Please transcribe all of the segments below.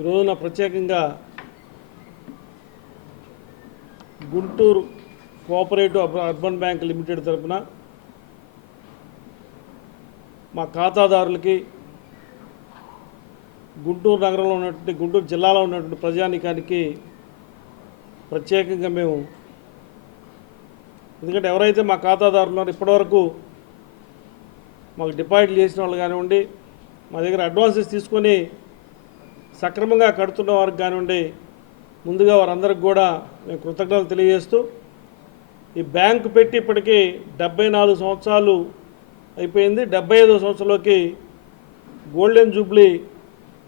ఈరోజున ప్రత్యేకంగా Guntur cooperative urban bank limited తరఫున మా ఖాతాదారులకి గుంటూరు నగరంలో ఉన్నటువంటి గుంటూరు జిల్లాలో ఉన్నటువంటి ప్రజానీకానికి ప్రత్యేకంగా మేము, ఎందుకంటే ఎవరైతే మా ఖాతాదారులు ఉన్నారో ఇప్పటివరకు మాకు డిపాజిట్లు చేసిన వాళ్ళు కానివ్వండి, మా దగ్గర అడ్వాన్సెస్ తీసుకొని సక్రమంగా కడుతున్న వారికి కానివ్వండి, ముందుగా వారందరికి కూడా మేము కృతజ్ఞతలు తెలియజేస్తూ, ఈ బ్యాంకు పెట్టి ఇప్పటికీ 74 సంవత్సరాలు అయిపోయింది. 75వ సంవత్సరంలోకి గోల్డెన్ జూబ్లీ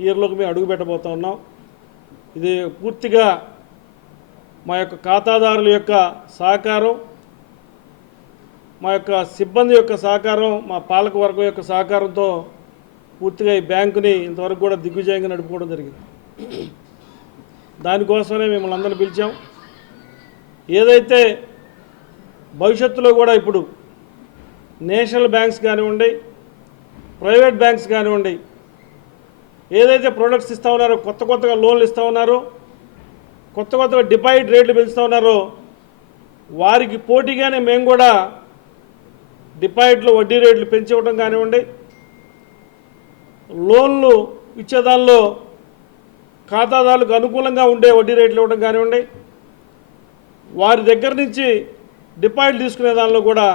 ఇయర్లోకి మేము అడుగు పెట్టబోతా ఉన్నాం. ఇది పూర్తిగా మా యొక్క ఖాతాదారుల యొక్క సహకారం, మా యొక్క సిబ్బంది యొక్క సహకారం, మా పాలక వర్గం యొక్క సహకారంతో పూర్తిగా ఈ బ్యాంకుని ఇంతవరకు కూడా దిగ్విజయంగా నడుపుకోవడం జరిగింది. దానికోసమే మిమ్మల్ని అందరిని పిలిచాం. ఏదైతే భవిష్యత్తులో కూడా ఇప్పుడు నేషనల్ బ్యాంక్స్ కానివ్వండి, ప్రైవేట్ బ్యాంక్స్ కానివ్వండి, ఏదైతే ప్రొడక్ట్స్ ఇస్తూ ఉన్నారో, కొత్తగా లోన్లు ఇస్తూ ఉన్నారో, కొత్తగా డిపాజిట్ రేట్లు పెంచుతూ ఉన్నారో, వారికి పోటీగానే మేము కూడా డిపాజిట్లు వడ్డీ రేట్లు పెంచి ఇవ్వడం కానివ్వండి, లోన్లు ఇచ్చేదానిలో ఖాతాదారులకు అనుకూలంగా ఉండే వడ్డీ రేట్లు ఇవ్వడం కానివ్వండి, వారి దగ్గర నుంచి డిపాజిట్ తీసుకునే దానిలో కూడా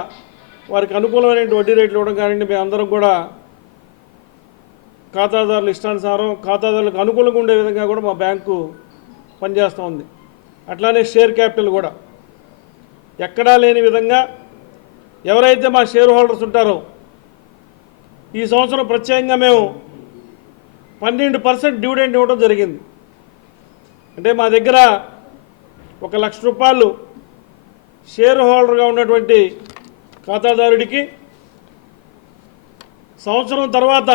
వారికి అనుకూలమైన వడ్డీ రేట్లు ఇవ్వడం కానివ్వండి, మేమందరం కూడా ఖాతాదారుల ఇష్టానుసారం ఖాతాదారులకు అనుకూలంగా ఉండే విధంగా కూడా మా బ్యాంకు పనిచేస్తూ ఉంది. అట్లానే షేర్ క్యాపిటల్ కూడా ఎక్కడా లేని విధంగా ఎవరైతే మా షేర్ హోల్డర్స్ ఉంటారో ఈ సంవత్సరం ప్రత్యేకంగా మేము 12% డివిడెండ్ ఇవ్వడం జరిగింది. అంటే మా దగ్గర 1 లక్ష రూపాయలు షేర్ హోల్డర్గా ఉన్నటువంటి ఖాతాదారుడికి సంవత్సరం తర్వాత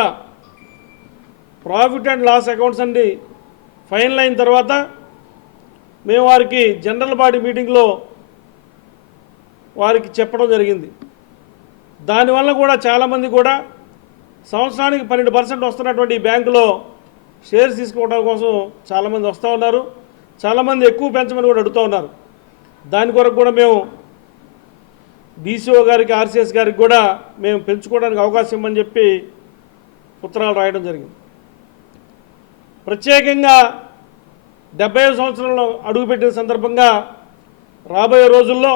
ప్రాఫిట్ అండ్ లాస్ అకౌంట్స్ అన్ని ఫైనల్ అయిన తర్వాత మేము వారికి జనరల్ బాడీ మీటింగ్లో వారికి చెప్పడం జరిగింది. దానివల్ల కూడా చాలామంది కూడా సంవత్సరానికి 12% వస్తున్నటువంటి ఈ బ్యాంకులో షేర్స్ తీసుకోవడం కోసం చాలామంది వస్తూ ఉన్నారు. చాలామంది ఎక్కువ పెంచమని కూడా అడుగుతూ ఉన్నారు. దాని కొరకు కూడా మేము డీసీఓ గారికి, ఆర్సీఎస్ గారికి కూడా మేము పెంచుకోవడానికి అవకాశం ఇవ్వమని చెప్పి ఉత్తరాలు రాయడం జరిగింది. ప్రత్యేకంగా 75 సంవత్సరంలో అడుగుపెట్టిన సందర్భంగా రాబోయే రోజుల్లో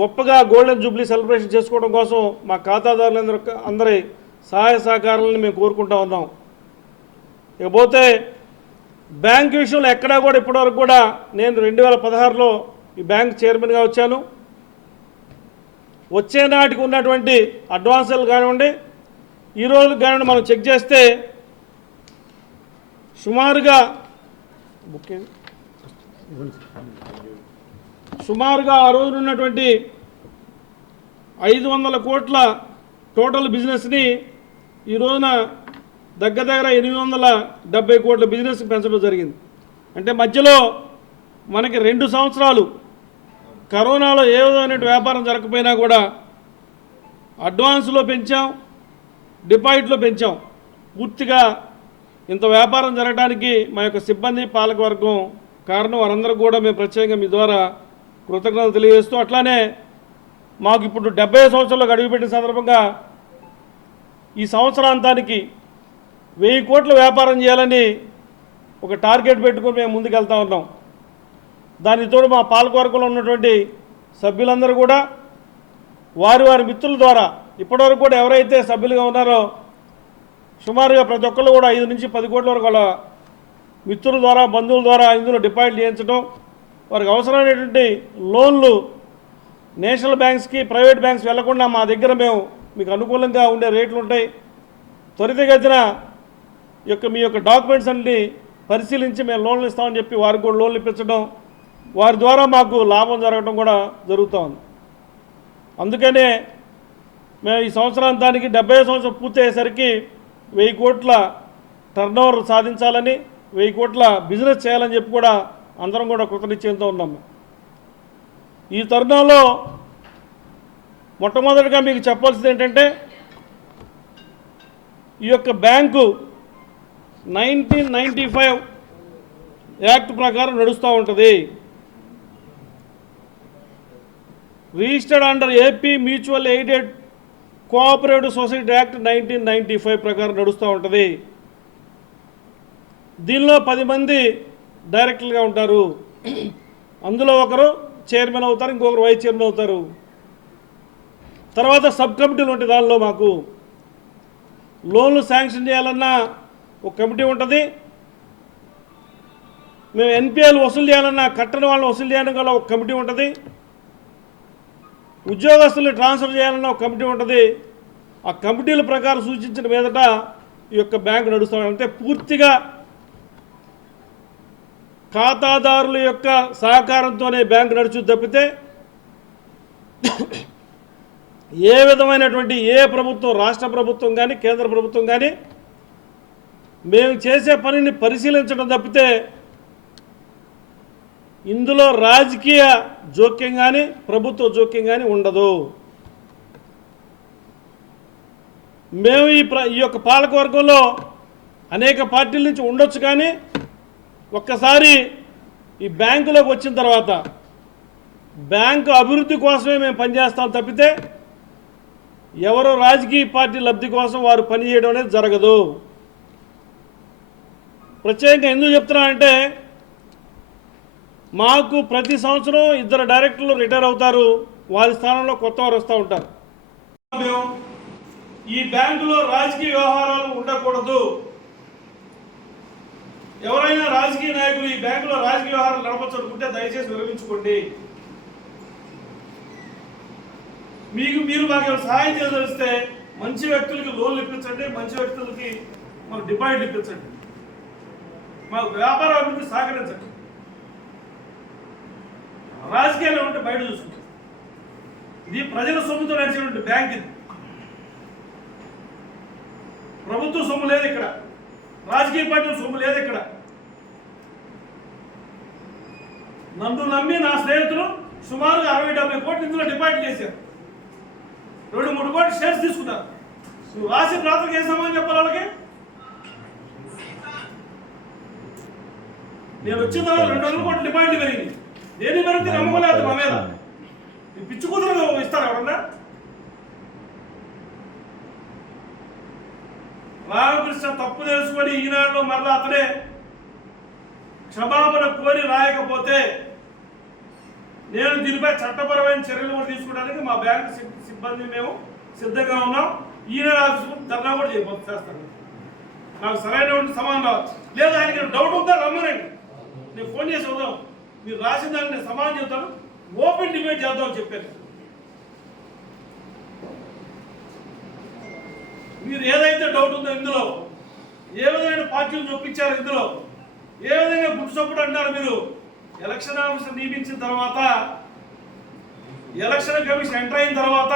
గొప్పగా గోల్డెన్ జూబ్లీ సెలబ్రేషన్ చేసుకోవడం కోసం మా ఖాతాదారులందరి సహాయ సహకారాలను మేము కోరుకుంటా ఉన్నాం. ఇకపోతే బ్యాంక్ విషయంలో ఎక్కడా కూడా ఇప్పటివరకు కూడా నేను 2016లో ఈ బ్యాంక్ చైర్మన్గా వచ్చాను. వచ్చే నాటికి ఉన్నటువంటి అడ్వాన్సులు కానివ్వండి, ఈరోజు కానివ్వండి మనం చెక్ చేస్తే సుమారుగా ఆ రోజు ఉన్నటువంటి 500 కోట్ల టోటల్ బిజినెస్ని ఈ రోజున దగ్గర 870 కోట్ల బిజినెస్కి పెంచడం జరిగింది. అంటే మధ్యలో మనకి 2 సంవత్సరాలు కరోనాలో ఏ విధమైన వ్యాపారం జరగకపోయినా కూడా అడ్వాన్స్లో పెంచాం, డిపాజిట్లో పెంచాం. పూర్తిగా ఇంత వ్యాపారం జరగడానికి మా యొక్క సిబ్బంది, పాలకవర్గం కారణం. వారందరూ కూడా మేము ప్రత్యేకంగా మీ ద్వారా కృతజ్ఞతలు తెలియజేస్తూ, అట్లానే మాకు ఇప్పుడు 70 సంవత్సరాలకు అడుగుపెట్టిన సందర్భంగా ఈ సంవత్సరాంతానికి 1000 కోట్ల వ్యాపారం చేయాలని ఒక టార్గెట్ పెట్టుకొని మేము ముందుకెళ్తా ఉన్నాం. దానికి తోడు మా పాలకవర్గంలో ఉన్నటువంటి సభ్యులందరూ కూడా వారి మిత్రుల ద్వారా ఇప్పటివరకు కూడా ఎవరైతే సభ్యులుగా ఉన్నారో సుమారుగా ప్రతి ఒక్కళ్ళు కూడా 5 నుంచి 10 కోట్ల వరకు వాళ్ళ మిత్రుల ద్వారా, బంధువుల ద్వారా ఇందులో డిపాజిట్ చేయించడం, వారికి అవసరమైనటువంటి లోన్లు నేషనల్ బ్యాంక్స్కి, ప్రైవేట్ బ్యాంక్స్ వెళ్లకుండా మా దగ్గర మేము మీకు అనుకూలంగా ఉండే రేట్లు ఉంటాయి, త్వరితగతిన మీ యొక్క డాక్యుమెంట్స్ అన్ని పరిశీలించి మేము లోన్లు ఇస్తామని చెప్పి వారికి కూడా లోన్లు ఇప్పించడం, వారి ద్వారా మాకు లాభం జరగడం కూడా జరుగుతూ ఉంది. అందుకనే మేము ఈ సంవత్సరాంతానికి 70 సంవత్సరం పూర్తి అయ్యేసరికి 1000 కోట్ల టర్నోవర్ సాధించాలని, 1000 కోట్ల బిజినెస్ చేయాలని చెప్పి కూడా అందరం కూడా కృతనిశ్చయంతో ఉన్నాము. ఈ తరుణంలో మొట్టమొదటిగా మీకు చెప్పాల్సింది ఏంటంటే, ఈ యొక్క బ్యాంకు 1995 యాక్ట్ ప్రకారం నడుస్తూ ఉంటుంది. Registered under AP mutual aided cooperative society act 1995 ప్రకారం నడుస్తూ ఉంటుంది. దీనిలో 10 మంది డైరెక్టర్లుగా ఉంటారు. అందులో ఒకరు చైర్మన్ అవుతారు, ఇంకొకరు వైస్ చైర్మన్ అవుతారు. తర్వాత సబ్ కమిటీలు ఉంటాయి. దానిలో మాకు లోన్లు శాంక్షన్ చేయాలన్నా ఒక కమిటీ ఉంటుంది. మేము ఎన్పిఎల్ వసూలు చేయాలన్నా కట్టని వాళ్ళని వసూలు చేయడం వల్ల ఒక కమిటీ ఉంటుంది. ఉద్యోగస్తుల్ని ట్రాన్స్ఫర్ చేయాలన్నా ఒక కమిటీ ఉంటుంది. ఆ కమిటీల ప్రకారం సూచించిన మీదట ఈ యొక్క బ్యాంకు నడుస్తాం. అంటే పూర్తిగా ఖాతాదారుల యొక్క సహకారంతోనే బ్యాంకు నడుచుది తప్పితే ఏ విధమైనటువంటి ఏ ప్రభుత్వం, రాష్ట్ర ప్రభుత్వం కానీ కేంద్ర ప్రభుత్వం కానీ మేము చేసే పనిని పరిశీలించడం తప్పితే ఇందులో రాజకీయ జోక్యం కానీ ప్రభుత్వ జోక్యం కానీ ఉండదు. మేము ఈ యొక్క పాలకవర్గంలో అనేక పార్టీల నుంచి ఉండొచ్చు, కానీ ఒక్కసారి ఈ బ్యాంకులోకి వచ్చిన తర్వాత బ్యాంకు అభివృద్ధి కోసమే మేము పనిచేస్తాం తప్పితే ఎవరో రాజకీయ పార్టీ లబ్ధి కోసం వారు పనిచేయడం అనేది జరగదు. ప్రత్యేకంగా ఎందుకు చెప్తున్నానంటే మాకు ప్రతి సంవత్సరం 2 డైరెక్టర్లు రిటైర్ అవుతారు. వారి స్థానంలో కొత్త వారు వస్తూ ఉంటారు. ఈ బ్యాంకులో రాజకీయ వ్యవహారాలు ఉండకూడదు. ఎవరైనా రాజకీయ నాయకులు ఈ బ్యాంకులో రాజకీయ వ్యవహారాలు నడపచ్చనుకుంటే దయచేసి విరమించుకోండి. మీరు మాకు సహాయం చేయదలిస్తే మంచి వ్యక్తులకి లోన్లు ఇప్పించండి, మంచి వ్యక్తులకి మాకు డిపాజిట్లు ఇప్పించండి, మాకు వ్యాపార అభివృద్ధి సహకరించండి. రాజకీయాలు ఉంటే బయట చూసుకుంటాం. ఇది ప్రజల సొమ్ముతో నడిచేటువంటి బ్యాంక్. ఇది ప్రభుత్వ సొమ్ము లేదు ఇక్కడ, రాజకీయ పార్టీల సొమ్ము లేదు ఇక్కడ. నన్ను నమ్మి నా స్నేహితులు సుమారుగా 60-70 కోట్లు ఇందులో డిపాజిట్ చేశారు. 2-3 కోట్లు షేర్స్ తీసుకున్నారు. నువ్వు రాసి రాత్రికి ఏ సమాధానం చెప్పాలి వాళ్ళకి? నేను వచ్చిన తర్వాత 200 కోట్లు డిపాజిట్ పెరిగింది. దేని పెరిగితే నమ్మకలేదు మా మీద. పిచ్చి కూతురు ఇస్తారు ఎవరన్నా? రామకృష్ణ తప్పు తెలుసుకొని ఈనాడులో మరలా అతడే క్షమాపణ కోరి రాయకపోతే నేను దీనిపై చట్టపరమైన చర్యలు కూడా తీసుకోవడానికి మా బ్యాంక్ సిబ్బంది మేము సిద్ధంగా ఉన్నాం. ఈనాడు ఆఫీసు ధర్నా కూడా చేస్తాను. నాకు సరైనటువంటి సమాధానం రావచ్చు. లేదా ఆయనకి డౌట్ ఉందా రమ్మనండి, నేను ఫోన్ చేసి వద్దాం. మీరు రాసిన దాన్ని నేను సమాధానం చెబుతాను, ఓపెన్ డిబేట్ చేద్దామని చెప్పాను. మీరు ఏదైతే డౌట్ ఉందో ఇందులో ఏ విధమైన పార్టీలు చూపించారు, ఇందులో ఏ విధంగా గుడ్డు చప్పుడు అంటారు. మీరు ఎలక్షన్ ఆఫీసర్ నియమించిన తర్వాత, ఎలక్షన్ కమిషన్ ఎంటర్ అయిన తర్వాత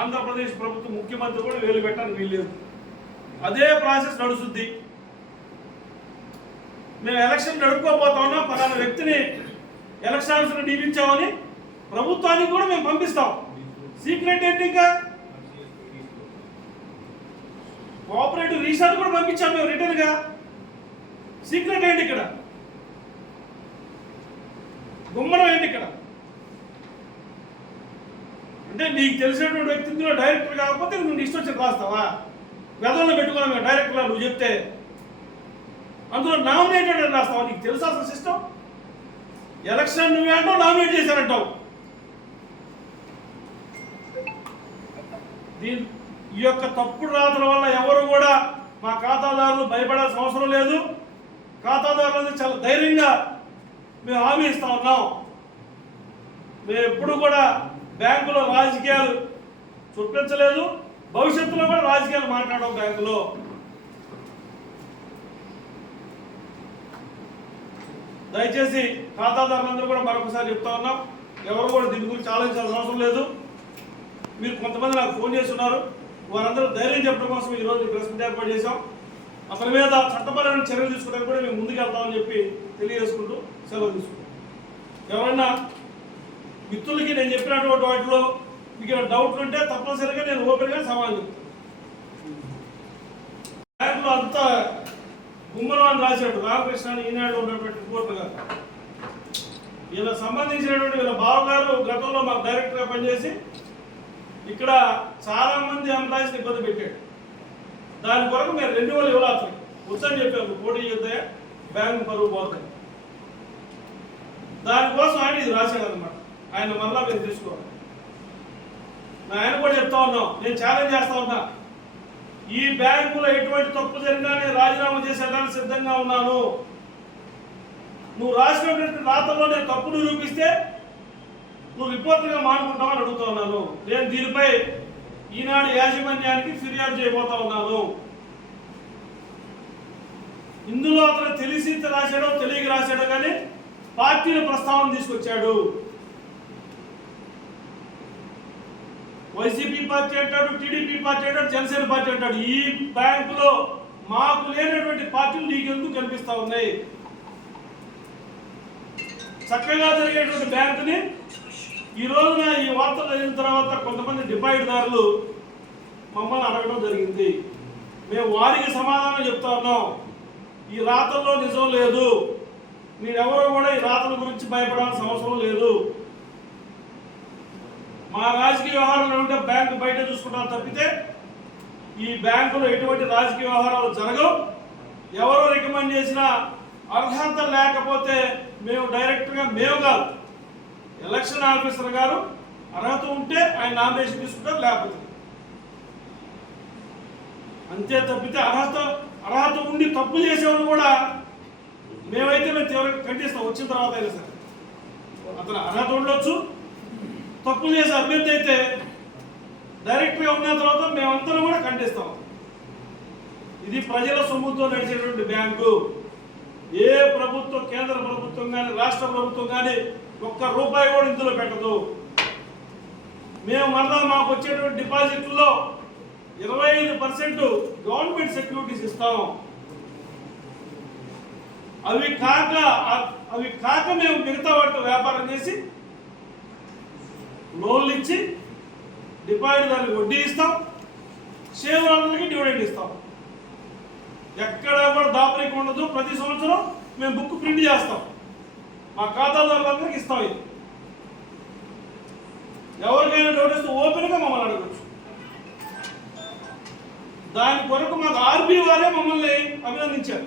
ఆంధ్రప్రదేశ్ ప్రభుత్వం ముఖ్యమంత్రి కూడా వేలు పెట్టడానికి వీల్లేదు. అదే ప్రాసెస్ నడుస్తుంది. మేము ఎలక్షన్ నడుపుకోబోతా ఉన్నాం, పలానా వ్యక్తిని ఎలక్షన్ ఆఫీసర్ నియమించామని ప్రభుత్వానికి కూడా మేము పంపిస్తాం. సీక్రెట్ ఏంటి? ఇంకా కోఆపరేటివ్ రీసెర్చ్ కూడా పంపించాం మేము రిటర్న్ గా. సీక్రెట్ ఏంటి ఇక్కడ? గుమ్మడం ఏంటి ఇక్కడ? అంటే నీకు తెలిసినటువంటి వ్యక్తి ఇందులో డైరెక్టర్ కాకపోతే నువ్వు ఇష్టం వచ్చి రాస్తావా? గతంలో పెట్టుకున్నావు మేము డైరెక్టర్లా నువ్వు చెప్తే అందులో నామినేటెడ్ అని రాస్తావా? నీకు తెలుసా అసలు సిస్టమ్? ఎలక్షన్ నువ్వే అంటావు, నామినేట్ చేశారంటావు. ఈ యొక్క తప్పుడు రాతల వల్ల ఎవరు కూడా మా ఖాతాదారులు భయపడాల్సిన అవసరం లేదు. ఖాతాదారులు చాలా ధైర్యంగా మేము హామీ ఇస్తా ఉన్నాం. మేము ఎప్పుడు కూడా బ్యాంకులో రాజకీయాలు చూపించలేదు, భవిష్యత్తులో కూడా రాజకీయాలు మాట్లాడడం బ్యాంకులో. దయచేసి ఖాతాదారులందరూ కూడా మరొకసారి చెప్తా ఉన్నాం, ఎవరు కూడా దీని గురించి ఆలోచించాల్సిన అవసరం లేదు. మీరు కొంతమంది నాకు ఫోన్ చేసి ఉన్నారు, వారందరూ ధైర్యం చెప్పడం కోసం ఈరోజు ప్రెస్ మీట్ ఏర్పాటు చేశాం. అతని మీద చట్టపరమైన చర్యలు తీసుకోవడానికి కూడా మేము ముందుకు వెళ్తామని చెప్పి తెలియజేసుకుంటూ సెలవు తీసుకుంటాం. ఎవరైనా మిత్రులకి నేను చెప్పినటువంటి వాటిలో మీకు ఏమైనా డౌట్లు ఉంటే తప్పనిసరిగా నేను ఓపెన్గా సమాధానం చెప్తాను. బ్యాంకులో అంతా గుమ్మరం అని రాశాడు రామకృష్ణ అని ఈనాడులో ఉన్నటువంటి రిపోర్టర్ గారు. వీళ్ళ సంబంధించినటువంటి వీళ్ళ బావగారు గతంలో మాకు డైరెక్టర్గా పనిచేసి ఇక్కడ చాలా మంది ఎంప్లాయీస్ని ఇబ్బంది పెట్టాడు. దాని కొరకు మేము రెన్యువల్ ఇవ్వాలి వచ్చని చెప్పాము, పోటీ చేస్తే బ్యాంకు పరువు పోతుంది. దానికోసం ఆయన ఇది రాశాడు అనమాట. ఆయన మరలా మీరు తీసుకోవాలి. ఆయన కూడా చెప్తా ఉన్నాం, నేను ఛాలెంజ్ చేస్తా ఉన్నా, ఈ బ్యాంకులో ఎటువంటి తప్పు జరిగినా నేను రాజీనామా చేసేదానికి సిద్ధంగా ఉన్నాను. నువ్వు రాసినటువంటి రాతల్లో నేను తప్పు నిరూపిస్తే నువ్వు రిపోర్టర్గా మానుకుంటామని అడుగుతా ఉన్నాను. నేను దీనిపై ఈనాడు యాజమాన్యానికి ఫిర్యాదు చేయబోతా ఉన్నాను. ఇందులో అతను తెలిసి రాశాడో తెలియక రాశాడో కానీ పార్టీల ప్రస్తావన తీసుకొచ్చాడు. వైసీపీ పార్టీ అంటాడు, టీడీపీ పార్టీ అంటాడు, జనసేన పార్టీ అంటాడు. ఈ బ్యాంకులో మాకు లేనటువంటి పార్టీలు నీకెందుకు కనిపిస్తా ఉన్నాయి? చక్కగా జరిగేటువంటి బ్యాంకుని ఈ రోజున ఈ వార్తలు అయిన తర్వాత కొంతమంది డిపాజిట్దారులు మమ్మల్ని అడగడం జరిగింది. మేము వారికి సమాధానం చెప్తా ఉన్నాం, ఈ రాతల్లో నిజం లేదు, మీరెవరో కూడా ఈ రాతల గురించి భయపడాల్సిన అవసరం లేదు. మా రాజకీయ వ్యవహారాలు ఉంటే బ్యాంకు బయట చూసుకుంటాం తప్పితే ఈ బ్యాంకులో ఎటువంటి రాజకీయ వ్యవహారాలు జరగవు. ఎవరో రికమెండ్ చేసిన అర్హత లేకపోతే మేము డైరెక్ట్గా మేము కాదు, ఎలక్షన్ ఆఫీసర్ గారు అర్హత ఉంటే ఆయన నామినేషన్ తీసుకుంటారు, లేకపోతే అంతే తప్పితే అర్హత ఉండి తప్పులు చేసేవాళ్ళు కూడా మేమైతే మేము తీవ్రంగా ఖండిస్తాం. వచ్చిన తర్వాత అయినా సరే అతను అర్హత ఉండొచ్చు, తప్పులు చేసే అభ్యర్థి అయితే డైరెక్ట్గా ఉన్న తర్వాత మేమందరం కూడా ఖండిస్తాం. ఇది ప్రజల సొమ్ముతో నడిచేటువంటి బ్యాంకు. ఏ ప్రభుత్వం, కేంద్ర ప్రభుత్వం కానీ రాష్ట్ర ప్రభుత్వం కానీ ఒక్క రూపాయి కూడా ఇందులో పెట్టదు. మేము మరలా మాకు వచ్చేటువంటి డిపాజిట్లలో 25% గవర్నమెంట్ సెక్యూరిటీస్ ఇస్తాం. అవి కాక మేము మిగతా వాటితో వ్యాపారం చేసి లోన్లు ఇచ్చి డిపాజిట్దారులకు వడ్డీ ఇస్తాం, షేర్ హోల్డర్లకి డివిడెండ్ ఇస్తాం. ఎక్కడ కూడా దాపరిక ఉండదు. ప్రతి సంవత్సరం మేము బుక్ ప్రింట్ చేస్తాం, మా ఖాతాదారులందరికీ ఇస్తాం. ఇది ఎవరికైనా డౌట్ వస్తే ఓపెన్గా మమ్మల్ని అడగచ్చు. దాని కొరకు మాకు ఆర్బీ వారే మమ్మల్ని అభినందించారు.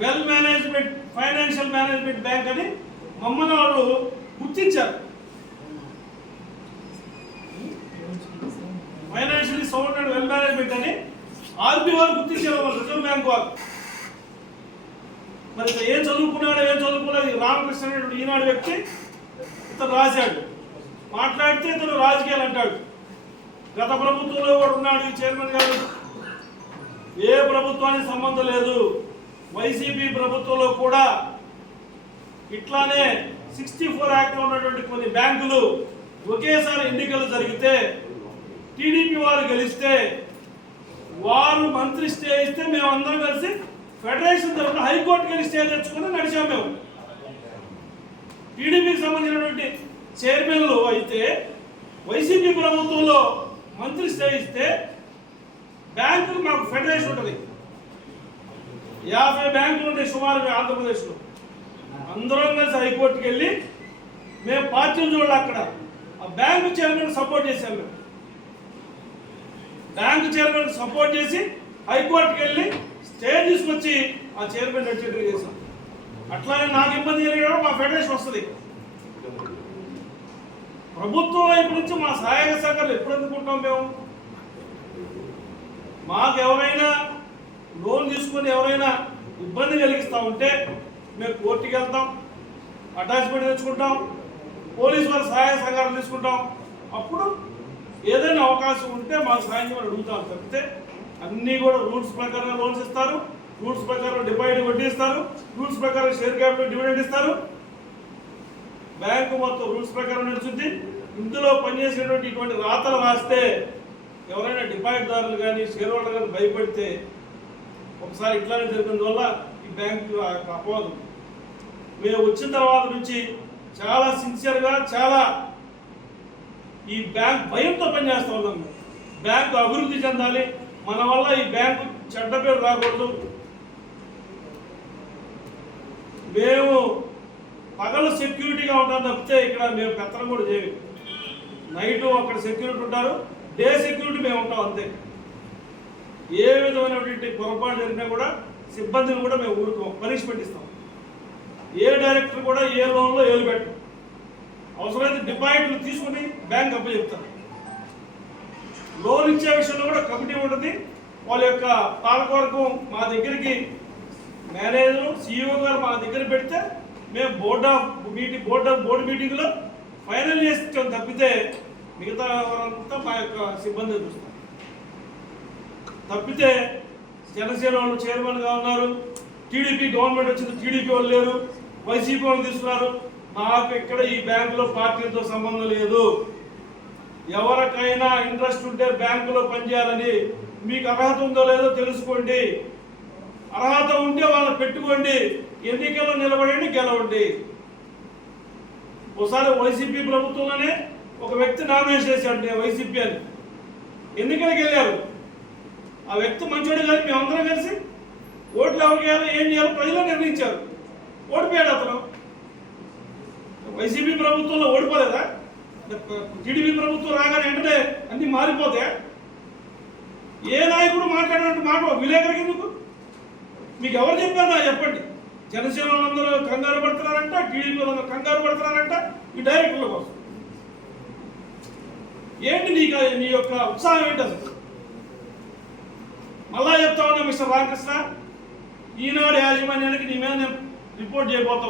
Well management financial management bank అని మమ్మల్ని వాళ్ళు గుర్తించారు. Financially sound and well management అని ఆర్బీ వారు గుర్తించారు, రిజర్వ్ బ్యాంక్ వారు. మరి ఏం చదువుకున్నాడు ఏం చదువుకోలేదు రామకృష్ణ అనేటువంటి ఈనాడు వ్యక్తి ఇతను రాశాడు. మాట్లాడితే ఇతను రాజకీయాలు అంటాడు. గత ప్రభుత్వంలో కూడా ఉన్నాడు ఈ చైర్మన్ గారు. ఏ ప్రభుత్వానికి సంబంధం లేదు. వైసీపీ ప్రభుత్వంలో కూడా ఇట్లానే 64 యాక్ట్లో ఉన్నటువంటి కొన్ని బ్యాంకులు ఒకేసారి ఎన్నికలు జరిగితే టీడీపీ వారు గెలిస్తే వారు మంత్రి స్టే ఇస్తే మేమందరం కలిసి ఫెడరేషన్ తరఫున హైకోర్టుకి వెళ్ళి స్టే తెచ్చుకొని నడిచాం. మేము టీడీపీకి సంబంధించినటువంటి చైర్మన్లు అయితే వైసీపీ ప్రభుత్వంలో మంత్రి స్టే ఇస్తే బ్యాంకులు మాకు ఫెడరేషన్ ఉంటుంది. 50 బ్యాంకులు ఉంటాయి సుమారు ఆంధ్రప్రదేశ్లో. అందరం కలిసి హైకోర్టుకి వెళ్ళి మేము పార్టీలు చూడాలి. అక్కడ ఆ బ్యాంకు చైర్మన్ సపోర్ట్ చేశాం. మేము బ్యాంకు చైర్మన్ సపోర్ట్ చేసి హైకోర్టుకి వెళ్ళి స్టే తీసుకొచ్చి ఆ చైర్మన్ నడిచేట్టుగా చేశాం. అట్లానే నాకు ఇబ్బంది జరిగినప్పుడు మా ఫెడరేషన్ వస్తుంది. ప్రభుత్వం వైపు నుంచి మా సహాయక సహకారాలు ఎప్పుడు అందుకుంటాం? మేము మాకు ఎవరైనా లోన్ తీసుకొని ఎవరైనా ఇబ్బంది కలిగిస్తూ ఉంటే మేము కోర్టుకి వెళ్తాం, అటాచ్మెంట్ తెచ్చుకుంటాం, పోలీసు వారి సహాయ సహకారం తీసుకుంటాం. అప్పుడు ఏదైనా అవకాశం ఉంటే మాకు సహాయం చేయమని అడుగుతాం తప్పితే అన్నీ కూడా రూల్స్ ప్రకారం లోన్స్ ఇస్తారు, రూల్స్ ప్రకారం డిపాజిట్ వడ్డీ ఇస్తారు, రూల్స్ ప్రకారం షేర్ క్యాపిటల్ డివిడెండ్ ఇస్తారు. బ్యాంకు మొత్తం రూల్స్ ప్రకారం నడుచుద్ది. ఇందులో పనిచేసేటువంటి ఇటువంటి రాతలు రాస్తే ఎవరైనా డిపాజిట్దారులు కానీ షేర్ హోల్డర్ కానీ భయపడితే ఒకసారి ఇట్లానే జరిగిన వల్ల ఈ బ్యాంకు అపవాదం. మేము వచ్చిన తర్వాత నుంచి చాలా సిన్సియర్గా చాలా ఈ బ్యాంక్ భయంతో పనిచేస్తూ ఉన్నాం. బ్యాంకు అభివృద్ధి చెందాలి, మన వల్ల ఈ బ్యాంకు చెడ్డ పేరు రాకూడదు. మేము పగలు సెక్యూరిటీగా ఉంటాం తప్పితే ఇక్కడ మేము పెత్తనం కూడా చేయము. నైట్ అక్కడ సెక్యూరిటీ ఉంటారు, డే సెక్యూరిటీ మేము ఉంటాం అంతే. ఏ విధమైనటువంటి పొరపాటు జరిగినా కూడా సిబ్బందిని కూడా మేము ఊరుకోం, పనిష్మెంట్ ఇస్తాం. ఏ డైరెక్టర్ కూడా ఏ లోన్లో ఏలు పెట్టం. అవసరమైతే డిపాజిట్లు తీసుకుని బ్యాంక్ అప్పచెప్తారు. లోన్ ఇచ్చే విషయంలో కూడా కమిటీ ఉంటుంది. వాళ్ళ యొక్క పాలకవర్గం మా దగ్గరికి, మేనేజర్ CEO గారు మా దగ్గర పెడితే మేము బోర్డు మీటింగ్లో ఫైనల్ చేస్తాం తప్పితే మిగతా వారంతా మా యొక్క సిబ్బంది చూస్తారు. తప్పితే జనసేన వాళ్ళు చైర్మన్గా ఉన్నారు, టీడీపీ గవర్నమెంట్ వచ్చింది, టీడీపీ వాళ్ళు లేరు, వైసీపీ వాళ్ళు తీసుకున్నారు. నాకు ఇక్కడ ఈ బ్యాంకులో పార్టీలతో సంబంధం లేదు. ఎవరికైనా ఇంట్రెస్ట్ ఉంటే బ్యాంకులో పనిచేయాలని మీకు అర్హత ఉందో లేదో తెలుసుకోండి. అర్హత ఉంటే వాళ్ళని పెట్టుకోండి, ఎన్నికల్లో నిలబడండి, గెలవండి. ఒకసారి వైసీపీ ప్రభుత్వంలోనే ఒక వ్యక్తి నామినేషన్ చేశాడు వైసీపీ అని, ఎన్నికలకు వెళ్ళారు. ఆ వ్యక్తి మంచోడు కానీ మేమందరం కలిసి ఓట్లు ఎవరికి వేయాలో ఏం చేయాలో ప్రజలు నిర్ణయించారు. ఓడిపోయాడు అతను. వైసీపీ ప్రభుత్వంలో ఓడిపోలేదా? టీడీపీ ప్రభుత్వం రాగానే వెంటనే అన్ని మారిపోతాయా? ఏ నాయకుడు మాట్లాడినట్టు మాట విలేకరికి ఎందుకు? మీకు ఎవరు చెప్పారు నాకు చెప్పండి. జనసేన వాళ్ళందరూ కంగారు పడుతున్నారంట, టీడీపీ వాళ్ళందరూ కంగారు పడుతున్నారంట ఈ డైరెక్టర్ల కోసం. ఏంటి నీ యొక్క ఉత్సాహం ఏంటి అసలు? మళ్ళా చెప్తా ఉన్నా మిస్టర్ రామకృష్ణ, ఈనాడు యాజమాన్యానికి నీ మీద నేను రిపోర్ట్ చేయబోతా